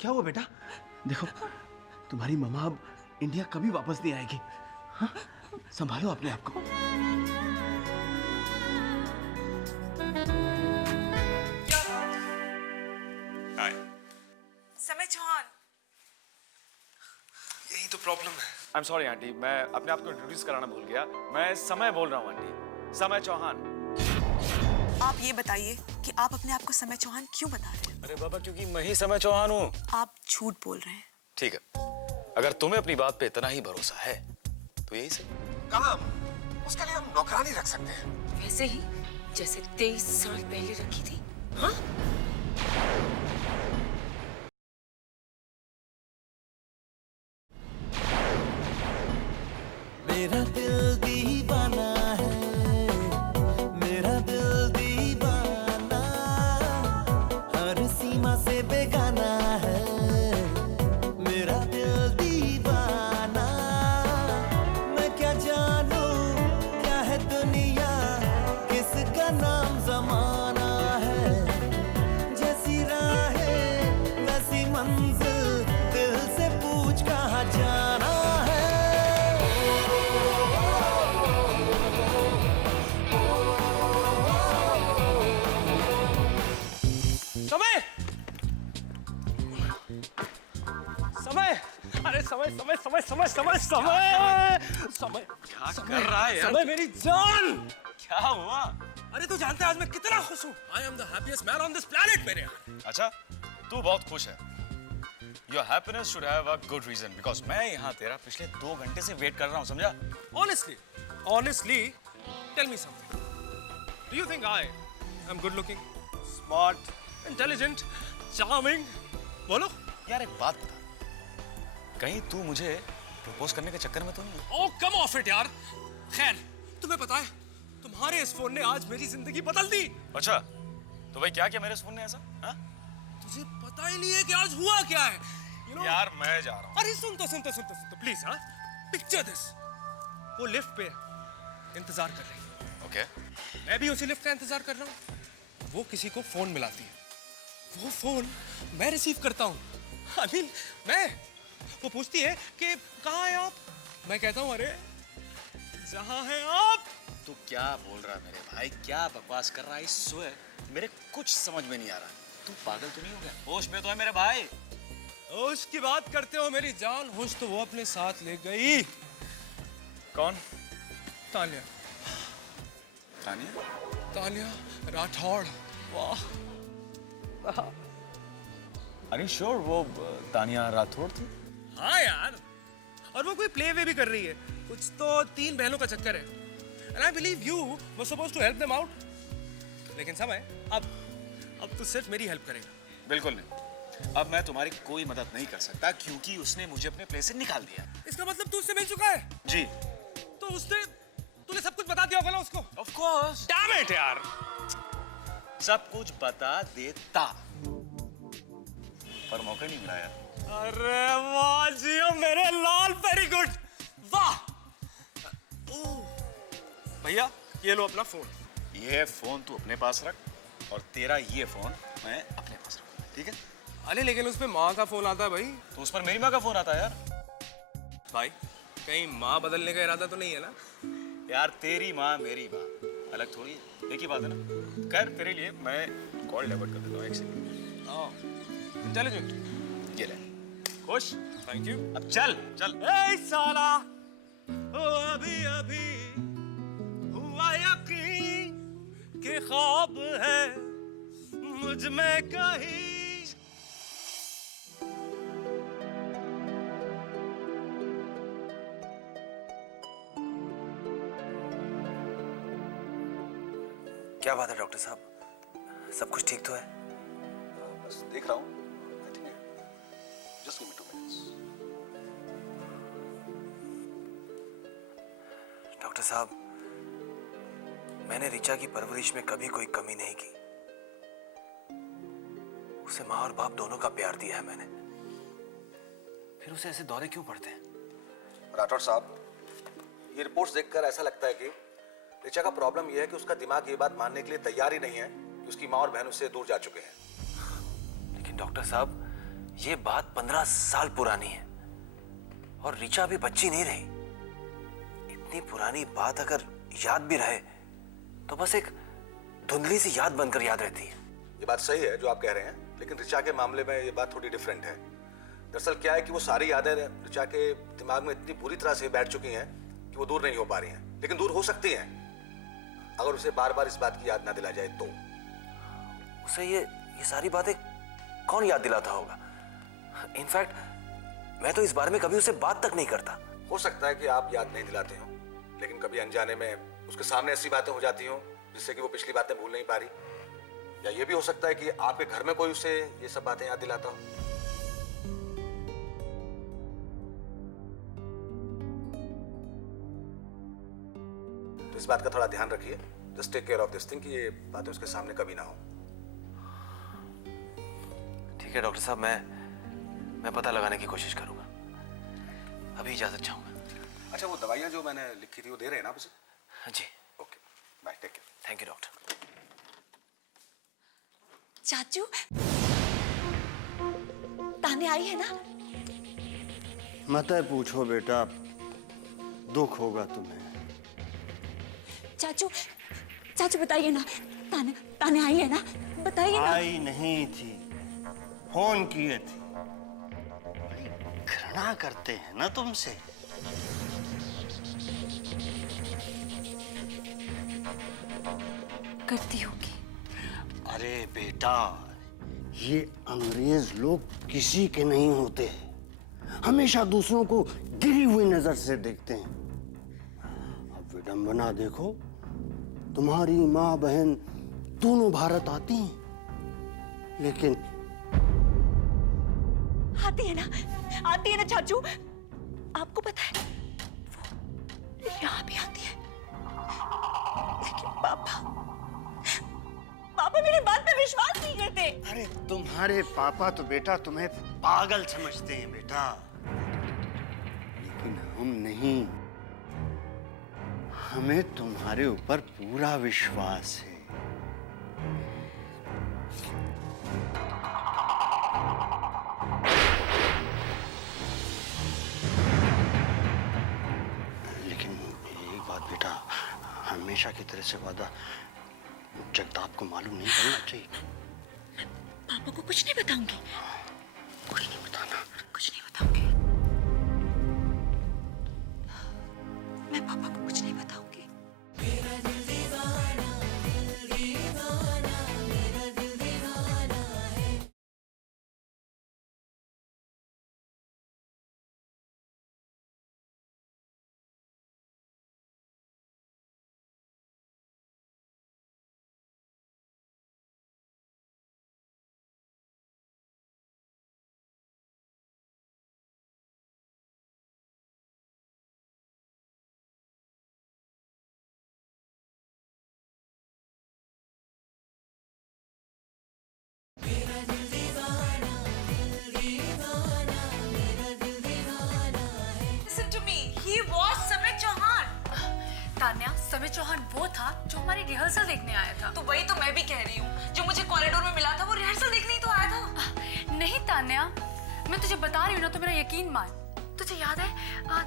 क्या हुआ बेटा? देखो, तुम्हारी मम्मा अब इंडिया कभी वापस नहीं आएगी। हाँ? संभालो अपने आप को। समय चौहान, यही तो प्रॉब्लम है। आई एम सॉरी आंटी, मैं अपने आप को इंट्रोड्यूस कराना भूल गया। मैं समय बोल रहा हूँ आंटी, समय चौहान। आप ये बताइए कि आप अपने आप को समय चौहान क्यों बता रहे हैं? अरे बाबा, क्योंकि मैं ही समय चौहान हूँ। आप झूठ बोल रहे हैं। ठीक है, अगर तुम्हें अपनी बात पे इतना ही भरोसा है तो यही सही। काम उसके लिए हम नौकरानी रख सकते हैं, वैसे ही जैसे 23 साल पहले रखी थी। हाँ? मेरा दिल दीवाना है, मेरा दिल दीवाना, हर सीमा से बेगाना है, मेरा दिल दीवाना। मैं क्या जानूं क्या है दुनिया, किसका नाम जमाना है, जैसी राहें वैसी मंजिल, दिल से पूछ कहाँ जाना है। समय समय अरे समय समय समय समय समय समय समय क्या कर रहा है यार? समय मेरी जान। क्या हुआ? अरे तू जानता है आज मैं कितना खुश हूँ। I am the happiest man on this planet मेरे यार। अच्छा, तू बहुत खुश है। Your happiness should have a good reason, because मैं यहाँ तेरा पिछले 2 घंटे से वेट कर रहा हूँ, समझा? Honestly, tell me something. Do you think I am good looking, smart, intelligent, charming? बोलो। यार एक बात बता, कहीं तू मुझे प्रपोज करने के चक्कर में तो नहीं है? Oh, come off it यार। खैर, तुम्हें पता है, तुम्हारे इस फोन ने आज मेरी जिंदगी बदल दी। अच्छा, तो भाई क्या मेरे फोन ने ऐसा? हाँ? तुझे पता ही नहीं है कि आज हुआ क्या है। You know, यार मैं जा रहा हूँ। अरे सुन तो प्लीज। हाँ, पिक्चर दिस, वो लिफ्ट पे इंतजार कर रही है। ओके। मैं भी उसी लिफ्ट का इंतजार कर रहा हूँ। वो किसी को फोन मिलाती है, वो फोन मैं रिसीव करता हूँ। I mean, मैं, वो पूछती है कि कहाँ हैं आप? मैं कहता हूँ अरे जहाँ हैं आप। तू क्या बोल रहा है मेरे भाई? क्या बकवास कर रहा है? सोए मेरे कुछ समझ में नहीं आ रहा। तू पागल तो नहीं हो गया? होश में तो है मेरे भाई। होश की बात करते हो मेरी जान, होश तो वो अपने साथ ले गई। कौन? तानिया। तानिया? तानिया राठौड़। वाह। Are you sure वो तानिया राठौड़ थी? हाँ यार, और वो कोई प्ले वे भी कर रही है। कुछ तो 3 बहनों का चक्कर है। And I believe you were supposed to help them out. लेकिन समय, अब तू सिर्फ मेरी हेल्प करेगा। बिल्कुल नहीं। अब मैं तुम्हारी कोई मदद नहीं कर सकता क्योंकि उसने मुझे अपने प्लेस से निकाल दिया। इसका मतलब तू उससे मिल चुका है? जी। तो उसने, तूने सब कुछ बता दिया होगा ना उसको? Of course। Damn it यार। सब कुछ बता देता, पर मौका नहीं मिला यार। अरे वाह जियो मेरे लाल, वेरी गुड। वाह। भैया ये लो अपना फोन। ये फोन तू अपने पास रख और तेरा ये फोन मैं अपने पास रखूंगा, ठीक है? अरे लेकिन उसमें माँ का फोन आता है भाई। तो उस पर मेरी माँ का फोन आता है यार। भाई कहीं माँ बदलने का इरादा तो नहीं है ना? यार तेरी माँ मेरी माँ अलग थोड़ी है, एक ही बात है ना। खैर तेरे लिए मैं कॉल डाइवर्ट कर देता हूँ, एक सेकंड। इंटेलिजेंट। ये ले। खुश? Thank you. अब चल चल। ए साला, ओ अभी अभी हुआ यकीन कि ख्वाब है मुझ में कहीं। क्या बात है डॉक्टर साहब, सब कुछ ठीक तो है? बस देख रहा हूँ। Just give me 2 minutes. Doctor साहब, मैंने रिचा की परवरिश में कभी कोई कमी नहीं की। उसे माँ और बाप दोनों का प्यार दिया है मैंने, फिर उसे ऐसे दौरे क्यों पड़ते हैं? राठौड़ साहब, ये रिपोर्ट्स देखकर ऐसा लगता है कि रिचा का प्रॉब्लम यह है कि उसका दिमाग ये बात मानने के लिए तैयार ही नहीं है कि उसकी माँ और बहन उससे दूर जा चुके हैं। लेकिन डॉक्टर साहब, ये बात 15 साल पुरानी है और ऋचा अभी बच्ची नहीं रही। इतनी पुरानी बात अगर याद भी रहे तो बस एक धुंधली सी याद बनकर याद रहती है। ये बात सही है जो आप कह रहे हैं, लेकिन ऋचा के मामले में ये बात थोड़ी डिफरेंट है। दरअसल क्या है कि वो सारी यादें ऋचा के दिमाग में इतनी बुरी तरह से बैठ चुकी हैं कि वो दूर नहीं हो पा रही हैं, लेकिन दूर हो सकती हैं अगर उसे बार बार इस बात की याद ना दिला जाए तो। उसे ये सारी बातें कौन याद दिलाता होगा? इनफैक्ट मैं तो इस बारे में कभी उससे बात तक नहीं करता। हो सकता है कि आप याद नहीं दिलाते हो, लेकिन कभी अनजाने में उसके सामने ऐसी बातें हो जाती हो जिससे कि वो पिछली बातें भूल नहीं पा रही। या ये भी हो सकता है कि आपके घर में कोई उसे ये सब बातें याद दिलाता हो। तो इस बात का थोड़ा ध्यान रखिए। Just take care of this thing कि ये बातें उसके सामने कभी ना हो। ठीक है डॉक्टर साहब, मैं पता लगाने की कोशिश करूंगा। अभी इजाजत चाहूंगा। अच्छा, वो दवाइयां जो मैंने लिखी थी वो दे रहे हैं ना आप उसे? हाँ जी। Okay, bye, take care. Thank you doctor. चाचू, ताने आई है ना? मत पूछो बेटा, दुख होगा तुम्हें। चाचू, चाचू बताइए ना, ताने ताने आई है ना? बताइए ना। आई नहीं थी, फोन किए थे। बड़ी घृणा करते हैं ना तुमसे। करती होगी। अरे बेटा, ये अंग्रेज लोग किसी के नहीं होते, हमेशा दूसरों को गिरी हुई नजर से देखते हैं। अब विडंबना देखो, तुम्हारी माँ बहन दोनों भारत आती हैं, लेकिन आती है ना चाचू। आपको पता है वो यहाँ भी आती है, लेकिन पापा मेरी बात पे विश्वास नहीं करते। अरे तुम्हारे पापा तो बेटा तुम्हें पागल समझते हैं बेटा, लेकिन हम नहीं। हमें तुम्हारे ऊपर पूरा विश्वास है। लेकिन एक बात बेटा, हमेशा की तरह से वादा जगताप को मालूम नहीं करना चाहिए। पापा को कुछ नहीं बताऊंगी। कुछ नहीं बताना। कुछ नहीं बताऊंगी। मैं पापा को कुछ नहीं बताऊंगी। Listen to me. He was समय चौहान. तान्या, समय चौहान वो था जो हमारी रिहर्सल देखने आया था। तो वही तो मैं भी कह रही हूँ, जो मुझे कॉरिडोर में मिला था वो रिहर्सल देखने ही तो आया था। नहीं तान्या, मैं तुझे बता रही हूँ ना, तो मेरा यकीन मान। तुझे याद है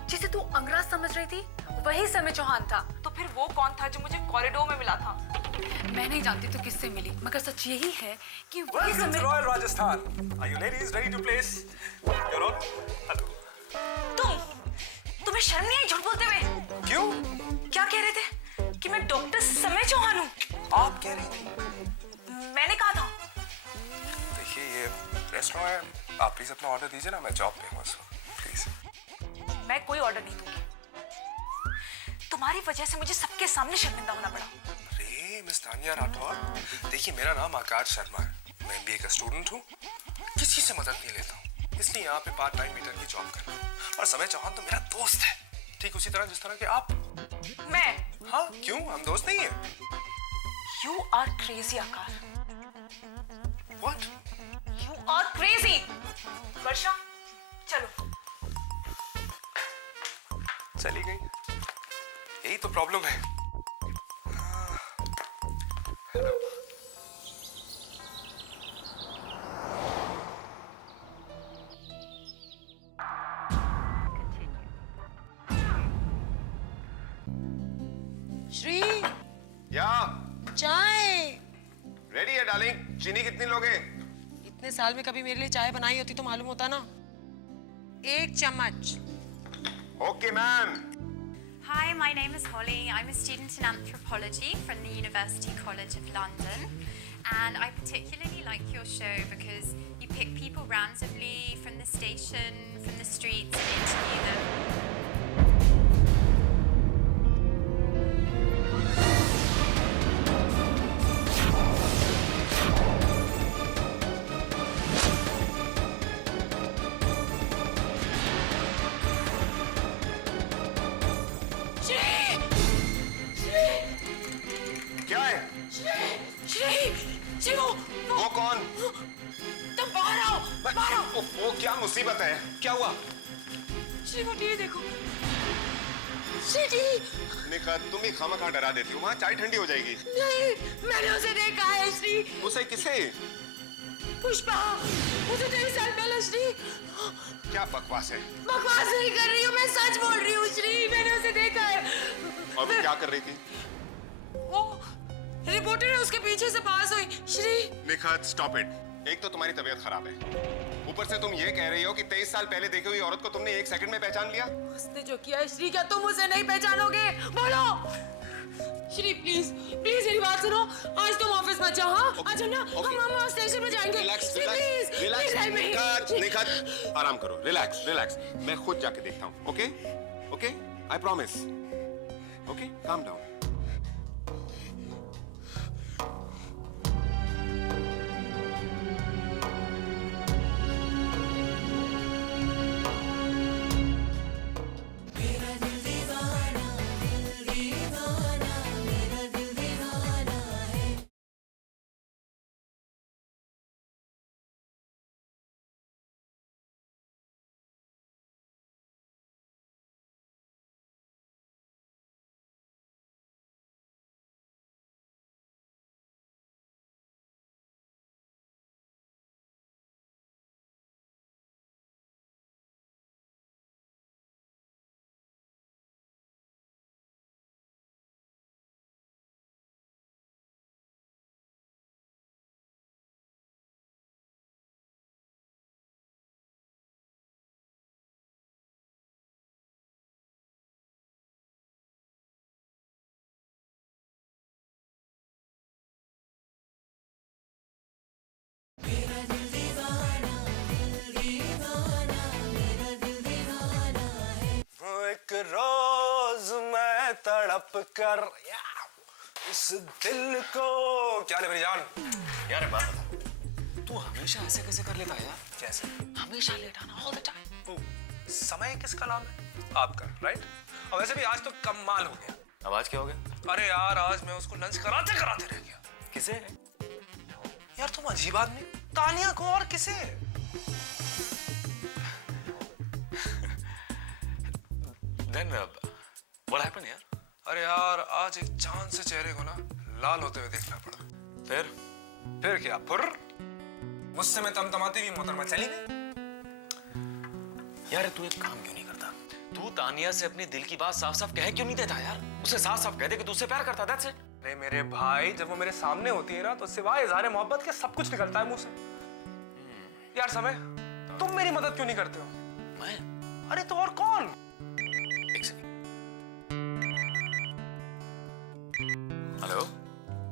जिसे तू अंग्रेज समझ रही थी, वही समय चौहान था। तो फिर वो कौन था जो मुझे कॉरिडोर में मिला था? मैं नहीं जानती तो किससे मिली, मगर सच यही है कि वही Welcome to समय। Royal Rajasthan. Are you ladies ready to place your own? Hello. तुम्हें शर्म नहीं आई झूठ बोलते हुए? क्यों? क्या कह रहे थे कि मैं डॉक्टर समय चौहान हूँ? आप कह रही थी। मैंने कहा था। देखिए, ये रेस्टोरेंट है, आप प्लीज अपना ऑर्डर दीजिए ना, मैं जॉब पे हूँ इस वक्त, प्लीज। मैं कोई ऑर्डर नहीं दूंगी। तुम्हारी वजह से मुझे सबके सामने शर्मिंदा होना पड़ा। अरे मिस तानिया राठौर, देखिए मेरा नाम आकाश शर्मा है, मैं MBA का स्टूडेंट हूँ, किसी से मदद नहीं लेता हूँ, इसलिए यहाँ पे पार्ट टाइम मीटर की जॉब कर रहा हूँ। और समय चौहान तो मेरा दोस्त है, ठीक उसी तरह जिस तरह के आप। मैं? हाँ, क्यों, हम दोस्त नहीं है? You are crazy, Akash. What? You are crazy। वर्षा, चलो। चली गई, यही तो प्रॉब्लम है। हेलो, श्री या चाय। रेडी है डार्लिंग। चीनी कितनी लोगे? इतने साल में कभी मेरे लिए चाय बनाई होती तो मालूम होता ना। 1 चम्मच। Okay ma'am. Hi, my name is Holly. I'm a student in anthropology from the University College of London. And I particularly like your show because you pick people randomly from the station, from the streets, and interview them. क्या है? श्री वो कौन? तुम बाहर आओ, बाहर आओ। वो क्या मुसीबत है? क्या हुआ? श्री वो टीवी देखो। श्री टीवी। निखत तुम ही खामखा डरा देती हो। वहाँ चाय ठंडी हो जाएगी। नहीं, मैंने उसे देखा है श्री। उसे किसे? पुष्पा, उसे 23 साल पहले श्री। क्या बकवास है? बकवास नहीं कर रही हूँ, मैं सच बोल रही हूँ श्री। मैंने उसे देखा है। और वो क्या कर रही थी? वो रिपोर्टर है, उसके पीछे से पास हुई श्री। Nikhat stop it. एक तो तुम्हारी तबीयत खराब है, ऊपर से तुम ये कह रही हो कि 23 साल पहले देखी हुई औरत को तुमने 1 सेकंड में पहचान लिया। उसने जो किया है श्री, क्या तुम उसे नहीं पहचानोगे? बोलो श्री, प्लीज प्लीज मेरी बात सुनो। आज तुम ऑफिस मत जाओ। हाँ आज ना हम स्टेशन में जाएंगे। रिलैक्स निखत, निखत आराम करो। रिलैक्स रिलैक्स, मैं खुद जाके देखता हूँ। Okay okay, I promise. Okay, calm down. एक रोज मैं तड़प कर इस दिल को। क्या ले मेरी जान? यार एक बात बता, तू हमेशा ऐसे कैसे कर लेता है यार? कैसे? हमेशा लेट आना ऑल द टाइम। समय किसका नाम है? आपका, राइट? और वैसे भी आज तो कमाल हो गया। अब आज क्या हो गया? अरे यार आज मैं उसको लंच कराते कराते रह गया। किसे? यार तुम अजीब आदमी। तानिया को और किसे? Then what happened यार? अरे यार आज एक चांद से चेहरे को ना लाल होते हुए देखना पड़ा। फिर क्या? मुझसे में तमतमाती हुई मोहतरमा चली गई। यार तू एक काम क्यों नहीं करता? तू तानिया से अपने दिल की बात साफ साफ कह क्यों नहीं देता यार? उसे साफ साफ कह दे कि तू उससे प्यार करता। That's it. अरे मेरे भाई, जब वो मेरे सामने होती है ना तो सिवाय इज़हार मोहब्बत के सब कुछ निकलता है मुंह से। यार समय, तुम मेरी मदद क्यों नहीं करते हो? मैं? अरे तो और कौन? हेलो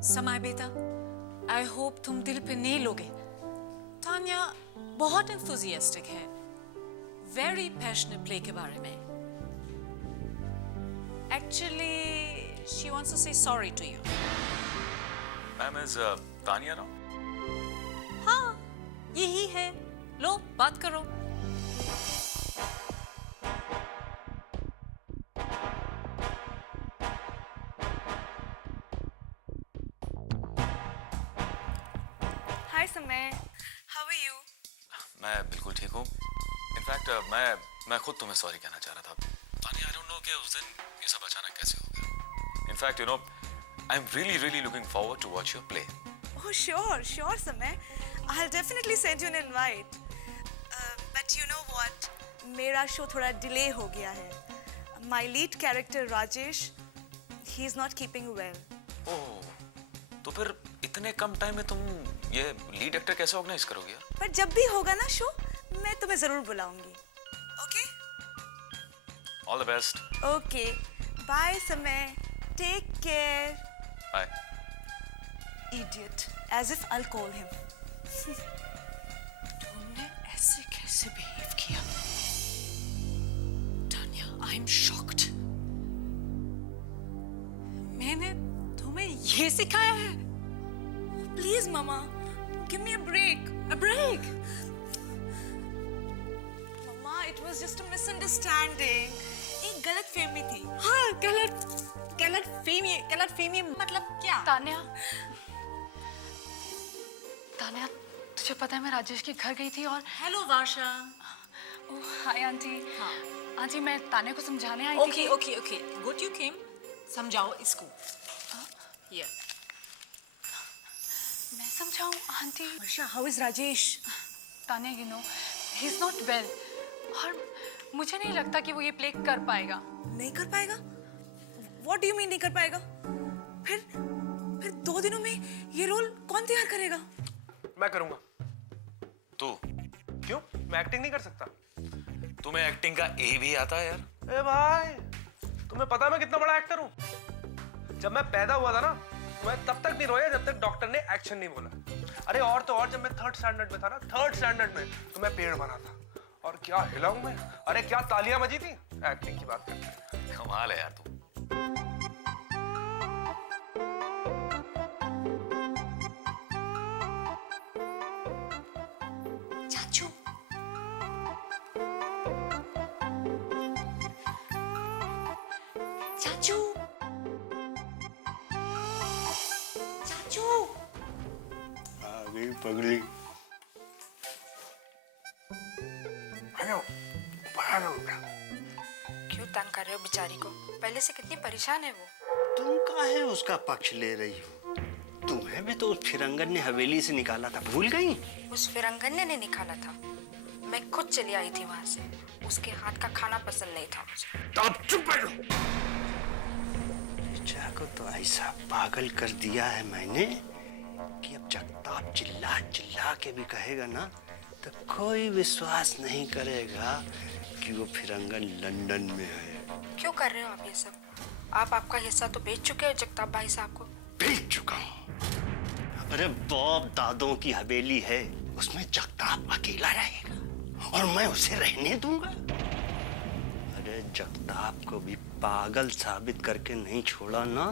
समय बेटा, आई होप तुम दिल पे नहीं लोगे। तान्या बहुत एंथुसियास्टिक है, वेरी पैशनेट प्ले के बारे में। Actually she wants to say sorry to you. Ma'am is Tania now? हाँ यही है, लो बात करो। Hi, Samay. How are you? मैं बिल्कुल ठीक हूँ। इनफैक्ट मैं खुद तुम्हें सॉरी कहना चाह रहा था। तानिया, आई डोंट नो कि उस दिन ये सब अचानक कैसे हो गया। In fact you know, I am really looking forward to watch your play. Oh, sure, Samay. I'll definitely send you an invite. But you know what? मेरा शो थोड़ा डिले हो गया है। My lead character Rajesh he is not keeping well. ओह, तो फिर इतने कम time में तुम ये लीड एक्टर कैसे ऑर्गेनाइज करोगे यार? पर जब भी होगा ना शो, मैं तुम्हें जरूर बुलाऊंगी. Okay? All the best. Okay. Bye समय. Take care. Bye. Idiot. As if I'll call him. तुमने ऐसे कैसे बिहेव किया? Tanya, I am shocked. मैंने तुम्हें ये सिखाया है? Please, Mama. Give me a break. A break? Mama, it was just a misunderstanding. एक गलतफहमी थी. हाँ, गलतफहमी मतलब क्या? तान्या, तान्या, तुझे पता है मैं राजेश के घर गई थी और हेलो वर्षा. ओह हाय आंटी. हाँ. आंटी मैं तान्या को समझाने आई थी. ओके. Good you came. समझाओ इसको. Here. मैं समझाऊं aunty? Varsha, how is Rajesh? Tanya, you know, he is not well. और मुझे नहीं लगता कि वो ये प्ले कर पाएगा. नहीं कर पाएगा? What do you mean नहीं कर पाएगा? फिर 2 दिनों में ये रोल कौन तैयार करेगा? मैं करूंगा. तू क्यों? मैं एक्टिंग नहीं कर सकता. तुम्हें एक्टिंग का ए भी आता है यार? ए भाई, तुम्हें पता है मैं कितना बड़ा एक्टर हूँ? जब मैं पैदा हुआ था ना, मैं तब तक नहीं रोया जब तक डॉक्टर ने एक्शन नहीं बोला. अरे और तो और, जब मैं 3rd स्टैंडर्ड में था ना, 3rd स्टैंडर्ड में, तो मैं पेड़ बना था. और क्या हिला हूं मैं. अरे क्या तालियां बजी थी. एक्टिंग की बात करते हैं. कमाल है यार तू. चाचू. चाचू. चाचू. आ गई पगली. क्यों तंग कर रहे हो बेचारी को? पहले से कितनी परेशान है वो. तुम काहे उसका पक्ष ले रही हो? तुम्हें भी तो उस फिरंगन ने हवेली से निकाला था, भूल गई? उस फिरंगन ने निकाला था. मैं खुद चली आई थी वहां से. उसके हाथ का खाना पसंद नहीं था मुझे. तो अब चुप बैठो. रिचा को तो ऐसा पागल कर दिया है मैंने कि अब जगताप चिल्ला चिल्ला के भी कहेगा ना, तो कोई विश्वास नहीं करेगा कि वो फिरंगन लंदन में है. क्यों कर रहे हो आप ये सब? आप आपका हिस्सा तो बेच चुके हो जगताप भाई साहब को. बेच चुका हूँ. अरे बाप दादों की हवेली है, उसमें जगताप अकेला रहेगा और मैं उसे रहने दूंगा? अरे जगताप को भी पागल साबित करके नहीं छोड़ा ना,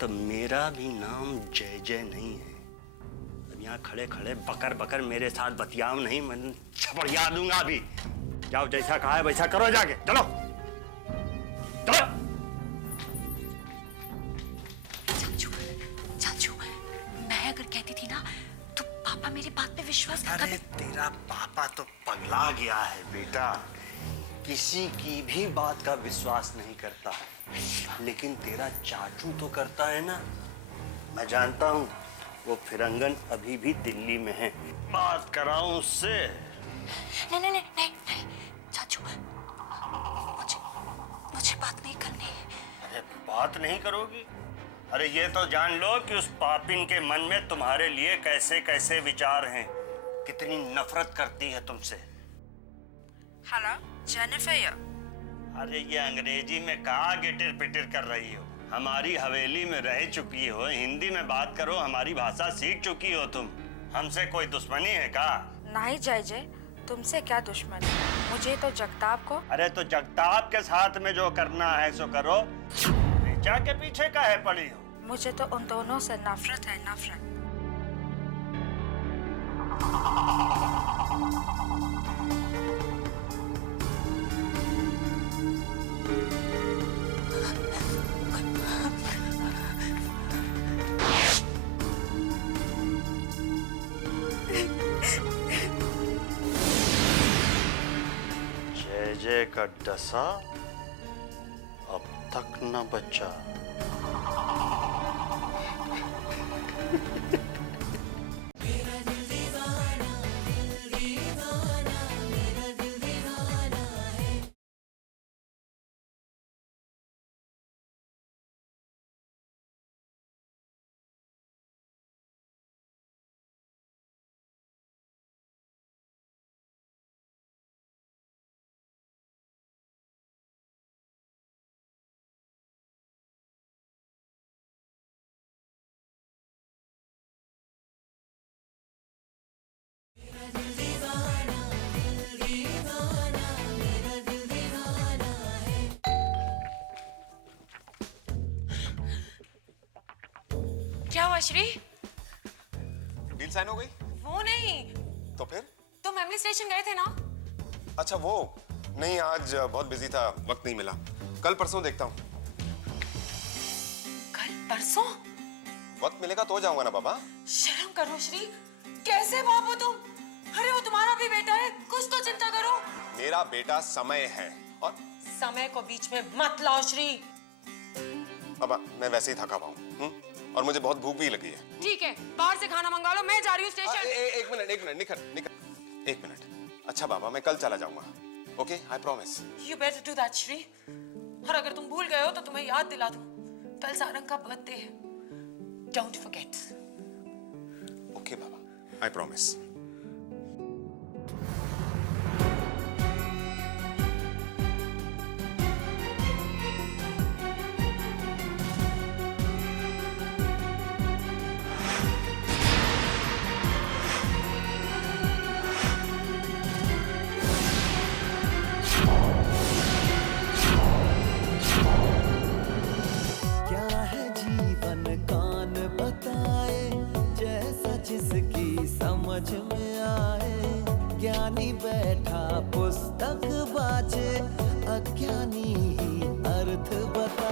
तो मेरा भी नाम जय जय नहीं है. अब यहाँ खड़े खड़े बकर बकर मेरे साथ बतियाओ नहीं, मैं छपड़िया दूंगा अभी. जाओ, जैसा कहा है वैसा करो, जाके चलो चलो. चाचू, मैं अगर कहती थी ना, तो पापा मेरी बात पे विश्वास अरे तेरा पापा तो पगला गया है बेटा. किसी की भी बात का विश्वास नहीं करता, लेकिन तेरा चाचू तो करता है ना. मैं जानता हूँ वो फिरंगन अभी भी दिल्ली में है. बात कराऊं उससे? नहीं. चाचू, मुझे बात नहीं करनी. अरे बात नहीं करोगी? अरे ये तो जान लो कि उस पापिन के मन में तुम्हारे लिए कैसे कैसे विचार हैं. कितनी नफरत करती है तुमसे. Hello, Jennifer. अरे ये अंग्रेजी में कहाँ गिटिर पिटिर कर रही हो? हमारी हवेली में रह चुकी हो, हिंदी में बात करो. हमारी भाषा सीख चुकी हो तुम. हमसे कोई दुश्मनी है का? नहीं जय जय, तुमसे क्या दुश्मनी. मुझे तो जगताप को. अरे तो जगताप के साथ में जो करना है सो करो. रिचा के पीछे काहे पड़ी हो? मुझे तो उन दोनों से नफरत है, नफरत. जय जय का डसा अब तक न बचा. क्या हुआ श्री? डील साइन हो गई? वो नहीं, तो फिर? तुम एमली स्टेशन गए थे ना? अच्छा वो नहीं, आज बहुत बिजी था, वक्त नहीं मिला। कल परसों देखता हूँ। कल परसों? वक्त मिलेगा तो जाऊंगा ना बाबा। शर्म करो श्री, कैसे बाप हो तुम? अरे वो तुम्हारा भी बेटा है, कुछ तो चिंता करो। मेरा बेटा समय है और समय को बीच में मत लाओ श्री। बाबा मैं वैसे ही थका हुआ हूँ और मुझे बहुत भूख भी लगी है। ठीक है, बाहर से खाना मंगा लो, मैं जा रही हूँ स्टेशन। एक मिनट निखर, एक मिनट। अच्छा बाबा मैं कल चला जाऊंगा, okay? I promise. You better do that, Shri. और अगर तुम भूल गए हो तो तुम्हें याद दिला दूं, कल सारंग का बर्थडे है। Don't forget. Okay Baba, I promise. क्या है जीवन कान बताए, जैसा जिसकी समझ में आए। ज्ञानी बैठा पुस्तक बाचे, अज्ञानी ही अर्थ बता।